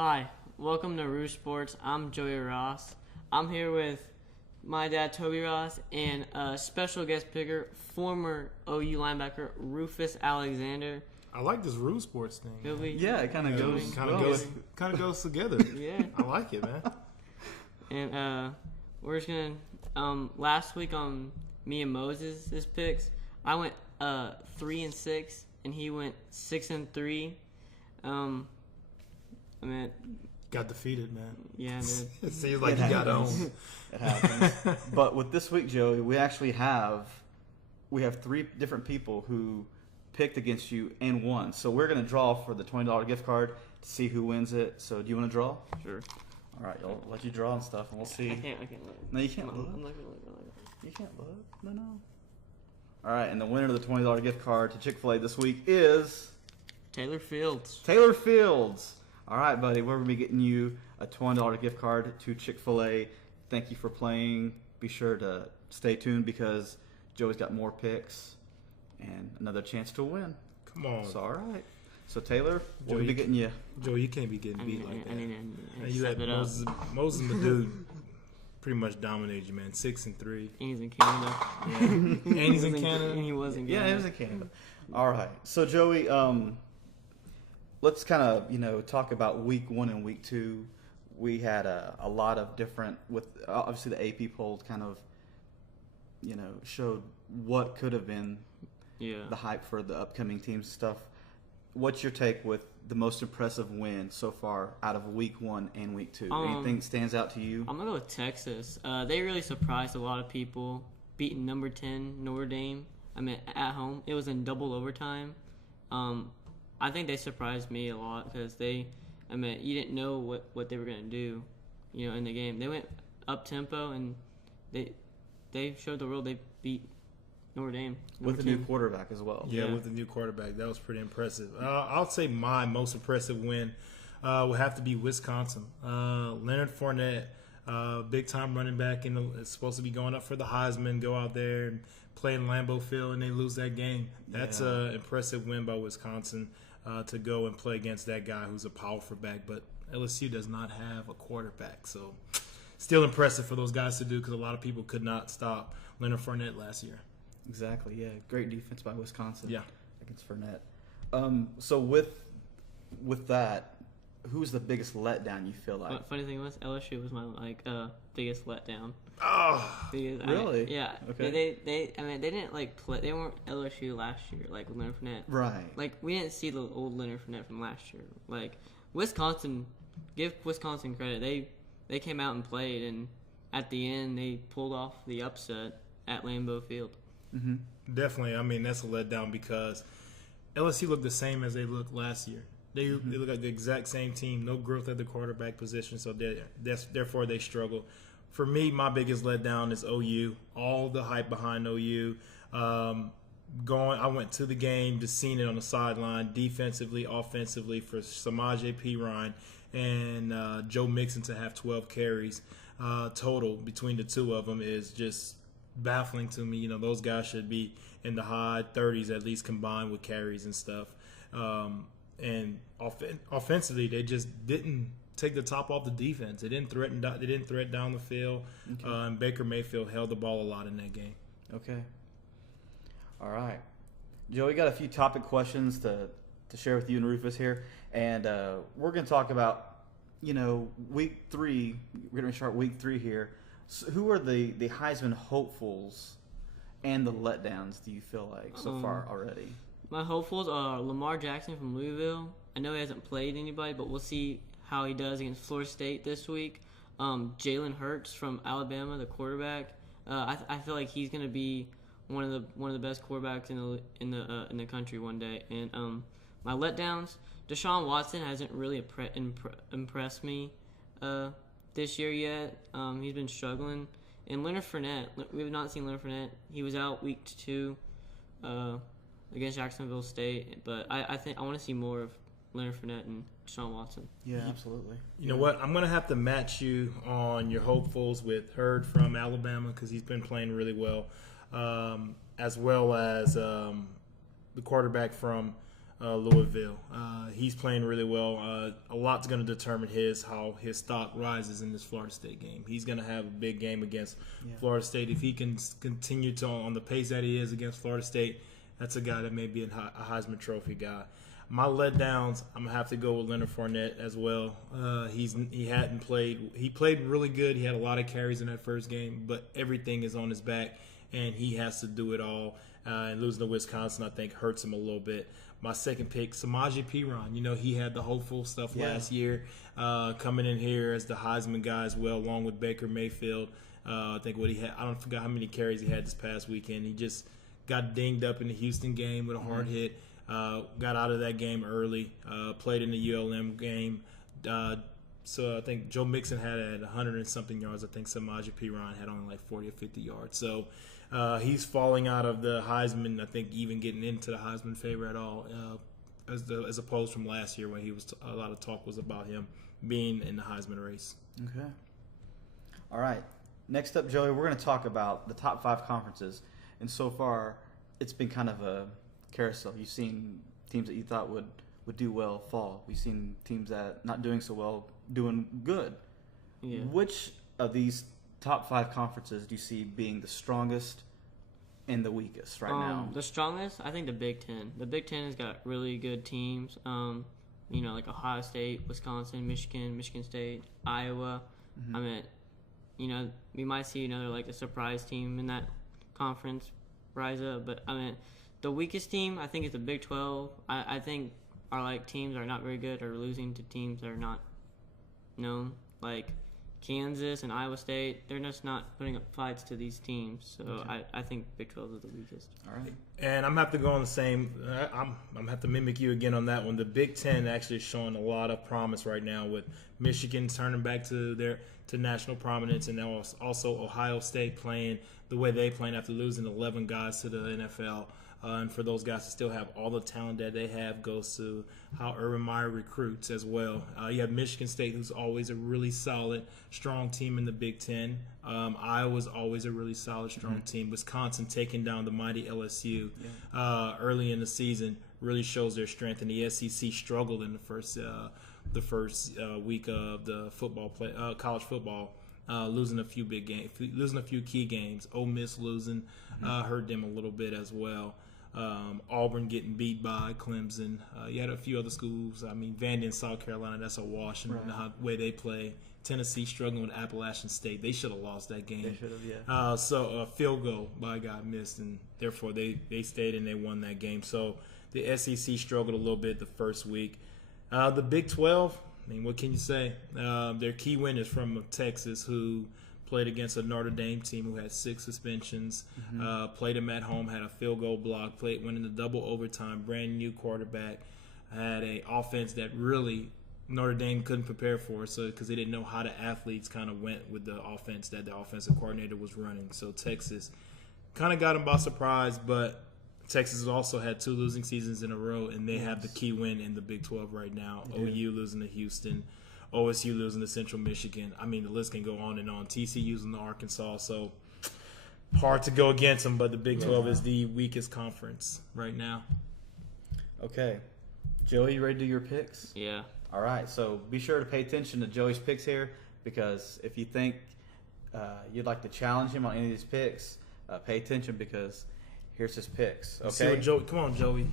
Hi, welcome to RooSports. I'm Joey Ross. I'm here with my dad, Toby Ross, and a special guest picker, former OU linebacker Rufus Alexander. I like this RooSports thing. Yeah, it kind of goes together. Yeah, I like it, man. And we're just gonna last week on me and Moses' picks, I went 3-6, and he went 6-3. I mean, got defeated, man. Yeah, dude. It seems like you got owned. It happens. But with this week, Joey, we have 3 different people who picked against you and won. So we're going to draw for the $20 gift card to see who wins it. So do you want to draw? Sure. All right, I'll let you draw and stuff, and we'll see. I can't look. No, you can't look. I'm not gonna look. You can't look. No. All right, and the winner of the $20 gift card to Chick-fil-A this week is Taylor Fields. Taylor Fields. All right, buddy, we're going to be getting you a $20 gift card to Chick-fil-A. Thank you for playing. Be sure to stay tuned because Joey's got more picks and another chance to win. Come on. So, all right. So, Taylor, we'll be getting you. Joey, you can't be getting beat like that. You step let it up. Moses the dude pretty much dominated you, man. 6-3. And he's in Canada. Yeah. And he's in Canada. And he was in Canada. Yeah, he was in Canada. All right. So, Joey, let's kind of, talk about week 1 and week 2. We had a lot of different, with obviously the AP polls kind of, showed what could have been the hype for the upcoming teams and stuff. What's your take with the most impressive win so far out of week 1 and week 2? Anything stands out to you? I'm going to go with Texas. They really surprised a lot of people, beating number 10 Notre Dame. At home. It was in double overtime. I think they surprised me a lot because you didn't know what they were going to do, in the game. They went up tempo and they showed the world they beat Notre Dame. With a new quarterback as well. Yeah, with the new quarterback. That was pretty impressive. I'll say my most impressive win will have to be Wisconsin. Leonard Fournette, big-time running back, is supposed to be going up for the Heisman, go out there and play in Lambeau Field, and they lose that game. That's an impressive win by Wisconsin. To go and play against that guy who's a powerful back, but LSU does not have a quarterback. So still impressive for those guys to do because a lot of people could not stop Leonard Fournette last year. Exactly, yeah. Great defense by Wisconsin against Fournette. So with that, who's the biggest letdown you feel like? Funny thing was, LSU was my biggest letdown. Oh, really? Yeah. Okay. They didn't play. They weren't LSU last year with Leonard Fournette. Right. We didn't see the old Leonard Fournette from last year. Wisconsin, give Wisconsin credit. They came out and played, and at the end they pulled off the upset at Lambeau Field. Mm-hmm. Definitely. That's a letdown because LSU looked the same as they looked last year. They look like the exact same team. No growth at the quarterback position, so therefore they struggle. For me, my biggest letdown is OU. All the hype behind OU. I went to the game, just seeing it on the sideline, defensively, offensively, for Samaje Perine and Joe Mixon to have 12 carries total between the two of them is just baffling to me. Those guys should be in the high 30s at least combined with carries and stuff. And offensively, they just didn't take the top off the defense. They didn't threaten down the field. Okay. And Baker Mayfield held the ball a lot in that game. Okay. All right. Joe, we got a few topic questions to share with you and Rufus here. And we're going to talk about, week 3. We're going to start week 3 here. So who are the Heisman hopefuls and the letdowns, do you feel like, so far already? My hopefuls are Lamar Jackson from Louisville. I know he hasn't played anybody, but we'll see how he does against Florida State this week. Jalen Hurts from Alabama, the quarterback. I feel like he's going to be one of the best quarterbacks in the country one day. And my letdowns, Deshaun Watson hasn't really impressed me this year yet. He's been struggling. And Leonard Fournette, we have not seen Leonard Fournette. He was out week 2 against Jacksonville State, but I think I want to see more of Leonard Fournette and Deshaun Watson. Yeah, absolutely. You know what? I'm going to have to match you on your hopefuls with Hurd from Alabama because he's been playing really well, as well as the quarterback from Louisville. He's playing really well. A lot's going to determine how his stock rises in this Florida State game. He's going to have a big game against Florida State. If he can continue on the pace that he is against Florida State, that's a guy that may be a Heisman Trophy guy. My letdowns, I'm going to have to go with Leonard Fournette as well. He hadn't played. He played really good. He had a lot of carries in that first game, but everything is on his back, and he has to do it all. And losing to Wisconsin, I think, hurts him a little bit. My second pick, Samaje Perine. He had the hopeful stuff last year, coming in here as the Heisman guy as well, along with Baker Mayfield. I think what he had, I don't forget how many carries he had this past weekend. He just got dinged up in the Houston game with a hard hit. Got out of that game early. Played in the ULM game. So I think Joe Mixon had 100 and something yards. I think Samaje Perine had only like 40 or 50 yards. So he's falling out of the Heisman. I think even getting into the Heisman favor at all, as opposed from last year when a lot of talk was about him being in the Heisman race. Okay. All right. Next up, Joey, we're going to talk about the top 5 conferences. And so far, it's been kind of a carousel. You've seen teams that you thought would do well fall. We've seen teams that not doing so well doing good. Yeah. Which of these top 5 conferences do you see being the strongest and the weakest right now? The strongest, I think the Big Ten. The Big Ten has got really good teams. Like Ohio State, Wisconsin, Michigan State, Iowa. Mm-hmm. I mean, we might see another a surprise team in that conference rise up. But the weakest team I think is the Big 12. I think our teams are not very good or losing to teams that are not known, like Kansas and Iowa State. They're just not putting up fights to these teams. So okay. I think Big 12 is the weakest. All right. And I'm going to have to go on the same. I'm going to have to mimic you again on that one. The Big Ten actually is showing a lot of promise right now with Michigan turning back to national prominence, and now also Ohio State playing the way they playing after losing 11 guys to the NFL. And for those guys to still have all the talent that they have goes to how Urban Meyer recruits as well. You have Michigan State, who's always a really solid, strong team in the Big Ten. Iowa's always a really solid, strong team. Wisconsin taking down the mighty LSU early in the season really shows their strength. And the SEC struggled in the first week of the college football. Losing a few big games, losing a few key games. Ole Miss losing hurt them a little bit as well. Auburn getting beat by Clemson. You had a few other schools. Vandy in South Carolina, that's a wash in the way they play. Tennessee struggling with Appalachian State. They should have lost that game. They should have, yeah. So a field goal by God missed, and therefore they stayed and they won that game. So the SEC struggled a little bit the first week. The Big 12, what can you say? Their key win is from Texas, who played against a Notre Dame team who had 6 suspensions, played them at home, had a field goal block, went into double overtime, brand new quarterback, had an offense that really Notre Dame couldn't prepare for, because they didn't know how the athletes kind of went with the offense that the offensive coordinator was running. So Texas kind of got them by surprise, but Texas has also had 2 losing seasons in a row, and they have the key win in the Big 12 right now. Yeah. OU losing to Houston, OSU losing to Central Michigan. The list can go on and on. TCU losing to Arkansas, so hard to go against them, but the Big 12 is the weakest conference right now. Okay. Joey, you ready to do your picks? Yeah. All right, so be sure to pay attention to Joey's picks here, because if you think you'd like to challenge him on any of these picks, pay attention, because here's his picks. Okay. See what Joey, come on, Joey.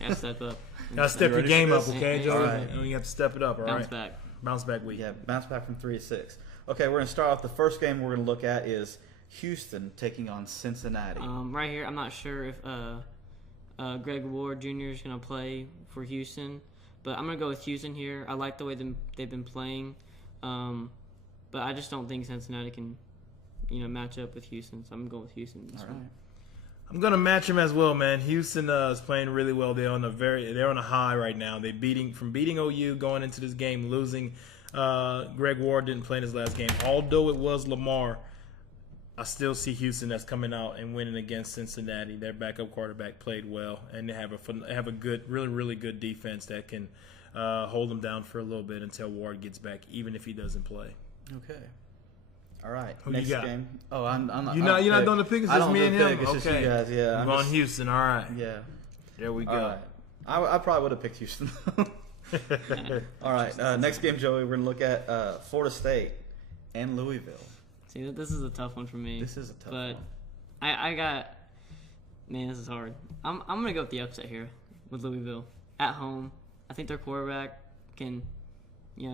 Gotta step up. Gotta step your game up, okay, Joey? All right. You have to step it up, all right? Bounce back. Bounce back week. Yeah, bounce back from 3 to 6. Okay, we're going to start off. The first game we're going to look at is Houston taking on Cincinnati. Right here, I'm not sure if Greg Ward Jr. is going to play for Houston, but I'm going to go with Houston here. I like the way they've been playing, but I just don't think Cincinnati can, match up with Houston. So I'm going to go with Houston this one. I'm gonna match him as well, man. Houston is playing really well. They're on a high right now. They're beating OU going into this game, losing. Greg Ward didn't play in his last game, although it was Lamar. I still see Houston that's coming out and winning against Cincinnati. Their backup quarterback played well, and they have a good, really, really good defense that can hold them down for a little bit until Ward gets back, even if he doesn't play. Okay. All right. Who Next you got? game. Oh, I'm not. You're not doing the pick. It's just me and him. It's just you guys. Yeah. I'm going Houston. All right. Yeah. There we go. All right. I probably would have picked Houston. All right, next game, Joey, we're going to look at Florida State and Louisville. See, this is a tough one for me. This is a tough but one. I got, man, this is hard. I'm going to go with the upset here with Louisville. At home, I think their quarterback can,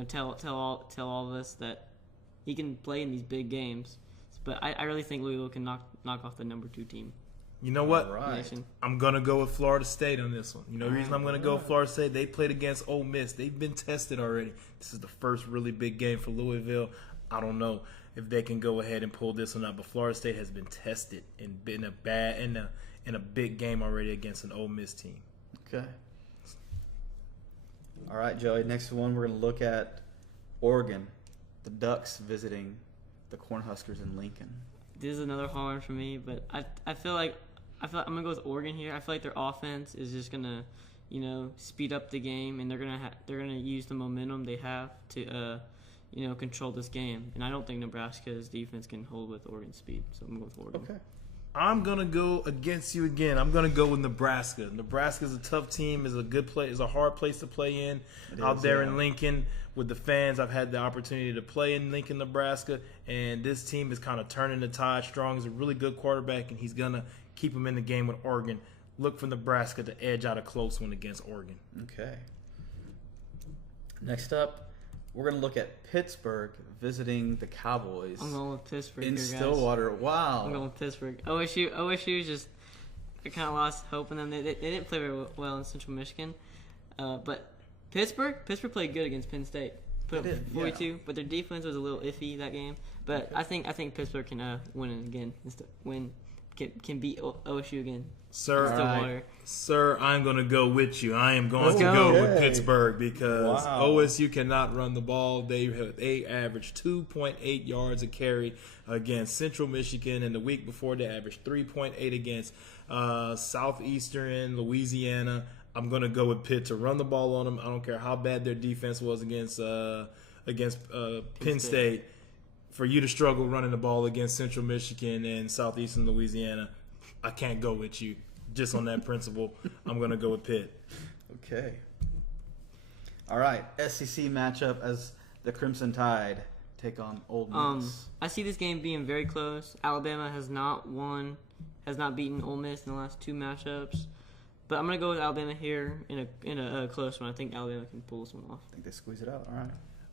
tell all of us that he can play in these big games. But I really think Louisville can knock off the number 2 team. You know what? Right. I'm going to go with Florida State on this one. The reason I'm going to go with Florida State, they played against Ole Miss. They've been tested already. This is the first really big game for Louisville. I don't know if they can go ahead and pull this one out, but Florida State has been tested and been in a big game already against an Ole Miss team. Okay. All right, Joey, next one we're going to look at Oregon, the Ducks visiting the Cornhuskers in Lincoln. This is another hard one for me, but I feel like I'm gonna go with Oregon here. I feel like their offense is just gonna, speed up the game, and they're gonna use the momentum they have to, control this game. And I don't think Nebraska's defense can hold with Oregon's speed, so I'm going with Oregon. Okay. I'm gonna go against you again. I'm gonna go with Nebraska. Nebraska's a tough team. Is a good play. Is a hard place to play in. Out there in Lincoln with the fans. I've had the opportunity to play in Lincoln, Nebraska, and this team is kind of turning the tide strong. He's a really good quarterback, and he's gonna keep him in the game with Oregon. Look for Nebraska to edge out a close one against Oregon. Okay. Next up, we're going to look at Pittsburgh visiting the Cowboys. I'm going with Pittsburgh in here, guys. Stillwater. Wow. I'm going with Pittsburgh. OSU just I kind of lost hope in them. They didn't play very well in Central Michigan, but Pittsburgh played good against Penn State. Put up 42, but their defense was a little iffy that game. But I think Pittsburgh can win it again. Can beat OSU again. Sir, I'm going to go with you. I am going to go with Pittsburgh because OSU cannot run the ball. They averaged 2.8 yards a carry against Central Michigan, and the week before they averaged 3.8 against Southeastern Louisiana. I'm going to go with Pitt to run the ball on them. I don't care how bad their defense was against Penn State. For you to struggle running the ball against Central Michigan and Southeastern Louisiana, I can't go with you. Just on that principle, I'm going to go with Pitt. Okay. All right. SEC matchup as the Crimson Tide take on Ole Miss. I see this game being very close. Alabama has not beaten Ole Miss in the last 2 matchups. But I'm going to go with Alabama here in a close one. I think Alabama can pull this one off. I think they squeeze it out. All right.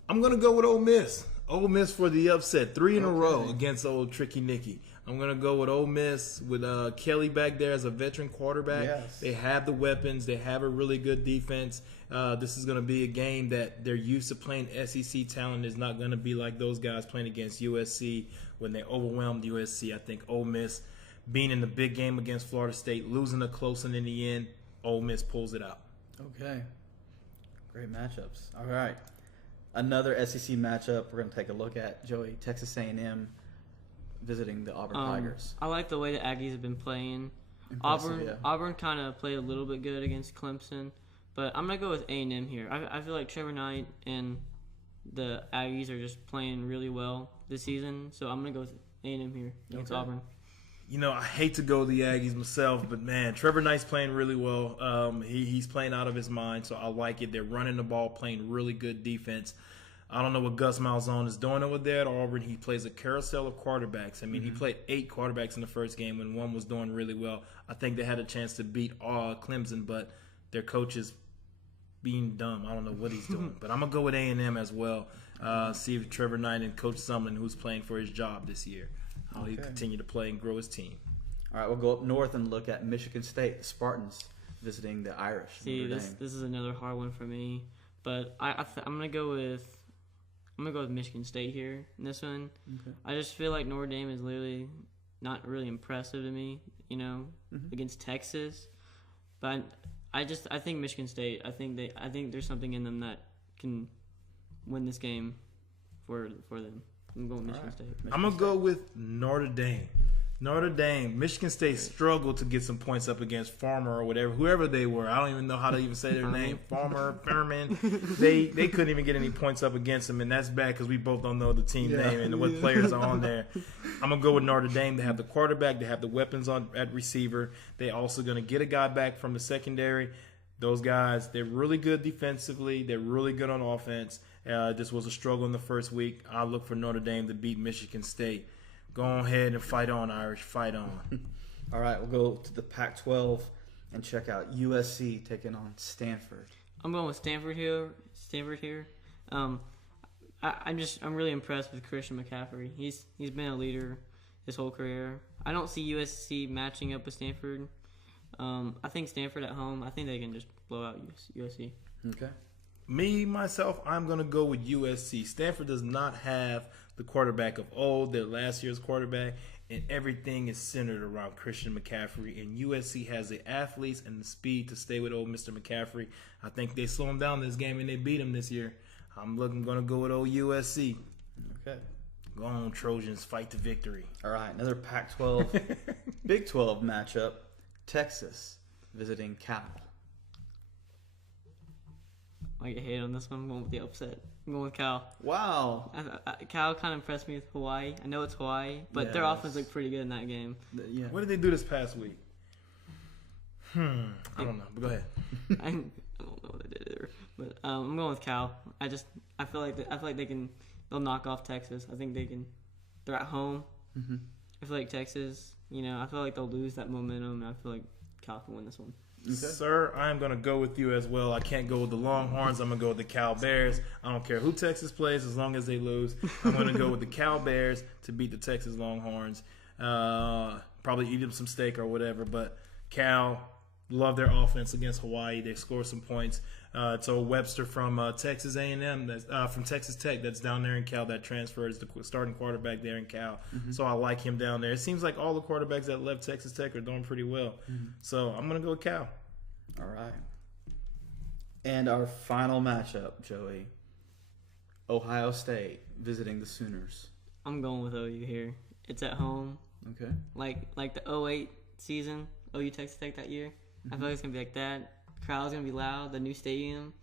I'm going to go with Ole Miss. Ole Miss for the upset. 3 in a row against old Tricky Nicky. I'm going to go with Ole Miss with Kelly back there as a veteran quarterback. Yes. They have the weapons. They have a really good defense. This is going to be a game that they're used to playing. SEC talent is not going to be like those guys playing against USC when they overwhelmed USC. I think Ole Miss being in the big game against Florida State, losing a close one in the end, Ole Miss pulls it out. Okay. Great matchups. All right. Another SEC matchup we're going to take a look at, Joey. Texas A&M visiting the Auburn Tigers. I like the way the Aggies have been playing. Impressive, Auburn kind of played a little bit good against Clemson, but I'm going to go with A&M here. I feel like Trevor Knight and the Aggies are just playing really well this season, so I'm going to go with A&M here against Auburn. I hate to go the Aggies myself, but, man, Trevor Knight's playing really well. He's playing out of his mind, so I like it. They're running the ball, playing really good defense. I don't know what Gus Malzahn is doing over there at Auburn. He plays a carousel of quarterbacks. I mean, he played 8 quarterbacks in the first game when one was doing really well. I think they had a chance to beat Clemson, but their coach is being dumb. I don't know what he's doing. But I'm going to go with A&M as well. See if Trevor Knight and Coach Sumlin, who's playing for his job this year, how he continue to play and grow his team. All right, we'll go up north and look at Michigan State, the Spartans visiting the Irish. See, this is another hard one for me, but I'm gonna go with Michigan State here in this one. Okay. I just feel like Notre Dame is literally not really impressive to me, against Texas, but I think Michigan State. I think there's something in them that can win this game for them. I'm going with Michigan State. I'm going to go with Notre Dame. Michigan State struggled to get some points up against Farmer or whoever they were. I don't even know how to even say their name. Furman. They couldn't even get any points up against them, and that's bad because we both don't know the team name and what players are on there. I'm going to go with Notre Dame. They have the quarterback. They have the weapons at receiver. They're also going to get a guy back from the secondary. Those guys, they're really good defensively. They're really good on offense. This was a struggle in the first week. I look for Notre Dame to beat Michigan State. Go ahead and fight on, Irish. Fight on. All right, we'll go to the Pac-12 and check out USC taking on Stanford. I'm going with Stanford here. I'm really impressed with Christian McCaffrey. He's been a leader his whole career. I don't see USC matching up with Stanford. I think Stanford at home, I think they can just blow out USC. Okay. Me, myself, I'm going to go with USC. Stanford does not have the quarterback of old, their last year's quarterback, and everything is centered around Christian McCaffrey. And USC has the athletes and the speed to stay with old Mr. McCaffrey. I think they slow him down this game and they beat him this year. I'm going to go with old USC. Okay. Go on, Trojans. Fight to victory. All right, another Pac-12, Big 12 matchup. Texas visiting Cal. I get hate on this one. I'm going with the upset. I'm going with Cal. Wow. Cal kind of impressed me with Hawaii. I know it's Hawaii, but their offense looked pretty good in that game. Yeah. What did they do this past week? I don't know, but go ahead. I don't know what they did either. But I'm going with Cal. I feel like they'll knock off Texas. I think they can. They're at home. Mm-hmm. I feel like Texas, I feel like they'll lose that momentum. And I feel like Cal can win this one. Okay. Sir, I am going to go with you as well. I can't go with the Longhorns. I'm going to go with the Cal Bears. I don't care who Texas plays as long as they lose. I'm going to go with the Cal Bears to beat the Texas Longhorns. Probably eat them some steak or whatever, but Cal, love their offense against Hawaii. They score some points. So Webster from Texas A&M, that's from Texas Tech, that's down there in Cal, that transferred is the starting quarterback there in Cal. Mm-hmm. So I like him down there. It seems like all the quarterbacks that left Texas Tech are doing pretty well. Mm-hmm. So I'm going to go with Cal. All right. And our final matchup, Joey. Ohio State visiting the Sooners. I'm going with OU here. It's at home. Okay. Like the 08 season, OU Texas Tech that year. Mm-hmm. I feel like it's going to be like that. Crowd's gonna be loud. The new stadium,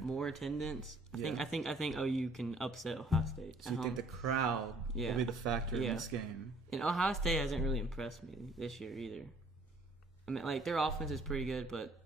more attendance. I think OU can upset Ohio State. So you think the crowd will be the factor in this game? And Ohio State hasn't really impressed me this year either. I mean, like their offense is pretty good, but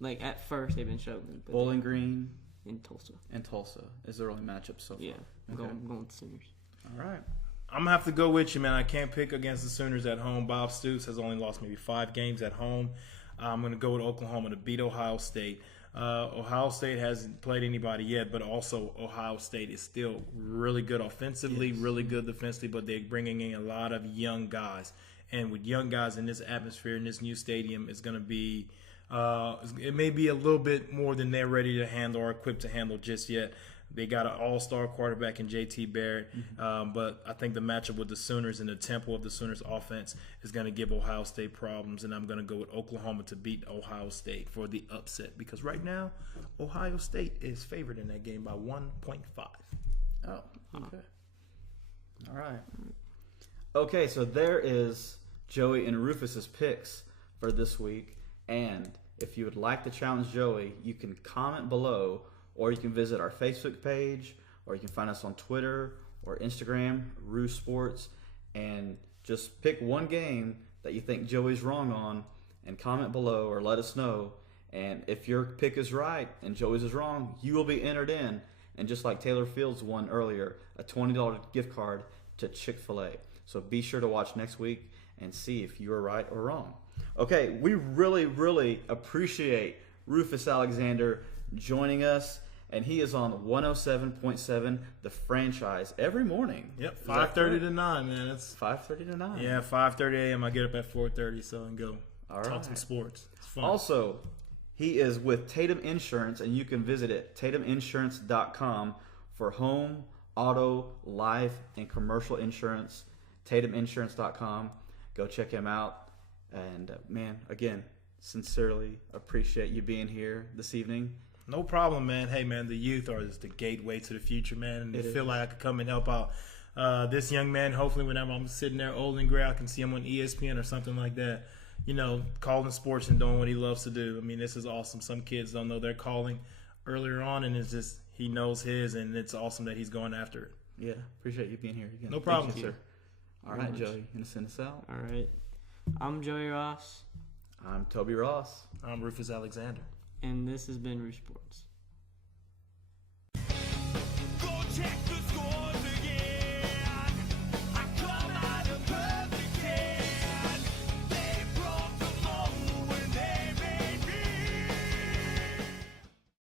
like at first they've been struggling. Bowling Green and Tulsa is their only matchup so far. Yeah, I'm going with the Sooners. All right. I'm going to have to go with you, man. I can't pick against the Sooners at home. Bob Stoops has only lost maybe 5 games at home. I'm going to go with Oklahoma to beat Ohio State. Ohio State hasn't played anybody yet, but also Ohio State is still really good offensively, really good defensively, but they're bringing in a lot of young guys. And with young guys in this atmosphere, in this new stadium, it's going to be it may be a little bit more than they're ready to handle or equipped to handle just yet. They got an all-star quarterback in J.T. Barrett, but I think the matchup with the Sooners and the tempo of the Sooners offense is going to give Ohio State problems, and I'm going to go with Oklahoma to beat Ohio State for the upset because right now Ohio State is favored in that game by 1.5. Oh, okay. All right. Okay, so there is Joey and Rufus's picks for this week, and if you would like to challenge Joey, you can comment below. Or you can visit our Facebook page, or you can find us on Twitter or Instagram, RooSports, and just pick one game that you think Joey's wrong on and comment below or let us know. And if your pick is right and Joey's is wrong, you will be entered in. And just like Taylor Fields won earlier, a $20 gift card to Chick-fil-A. So be sure to watch next week and see if you are right or wrong. Okay, we really, really appreciate Rufus Alexander joining us, and he is on 107.7 The Franchise every morning. Yep, 5:30 to 9, man. That's 5:30 to 9. Yeah, 5:30 a.m. I get up at 4:30, so and go talk some sports. It's fun. Also, he is with Tatum Insurance, and you can visit it tatuminsurance.com for home, auto, life, and commercial insurance. Tatuminsurance.com. Go check him out. And man, again, sincerely appreciate you being here this evening. No problem, man. Hey, man, the youth are just the gateway to the future, man. And I feel like I could come and help out this young man. Hopefully, whenever I'm sitting there old and gray, I can see him on ESPN or something like that. Calling sports and doing what he loves to do. I mean, this is awesome. Some kids don't know their calling earlier on, and it's just he knows his, and it's awesome that he's going after it. Yeah, appreciate you being here again. No problem, sir. All right, Joey, you gonna send us out? All right. I'm Joey Ross. I'm Toby Ross. I'm Rufus Alexander. And this has been RooSports.